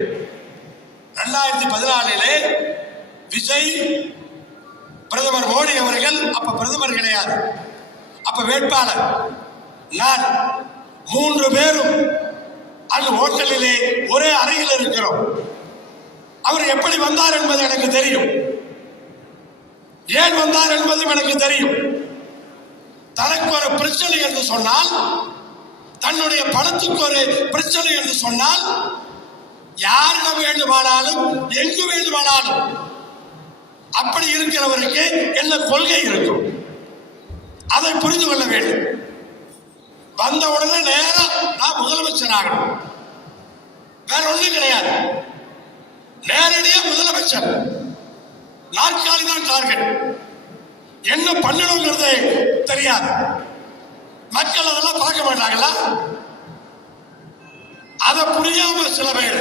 2014 விஜய் பிரதமர் மோடி அவர்கள் அப்ப பிரதமர் கிடையாது, அப்ப வேட்பாளர் நான் 3 பேரும் அந்த ஹோட்டலிலே ஒரே அறையில் இருக்கிறோம். அவர் எப்படி வந்தார் என்பது எனக்கு தெரியும், ஏன் வந்தார் என்பதும் எனக்கு தெரியும். தனக்கு ஒரு பிரச்சனை என்று சொன்னால், தன்னுடைய பணத்துக்கு ஒரு பிரச்சனை என்று சொன்னால், யாரிடம் வேண்டுமானாலும் எங்கு வேண்டுமானாலும் அப்படி இருக்கிறவருக்கு என்ன கொள்கை இருக்கும், அதை புரிந்து கொள்ள வேண்டும். வந்த உடனே நேரம் நான் முதலமைச்சர் ஆகணும், வேற ஒன்றும் கிடையாது. நேரடியாக முதலமைச்சர், நாற்காலி தான் டார்கெட். என்ன பண்ணணுங்கிறதே தெரியாது. மக்கள் அதெல்லாம் பார்க்க மாட்டாங்களா? அதை புரியாம சில பேர்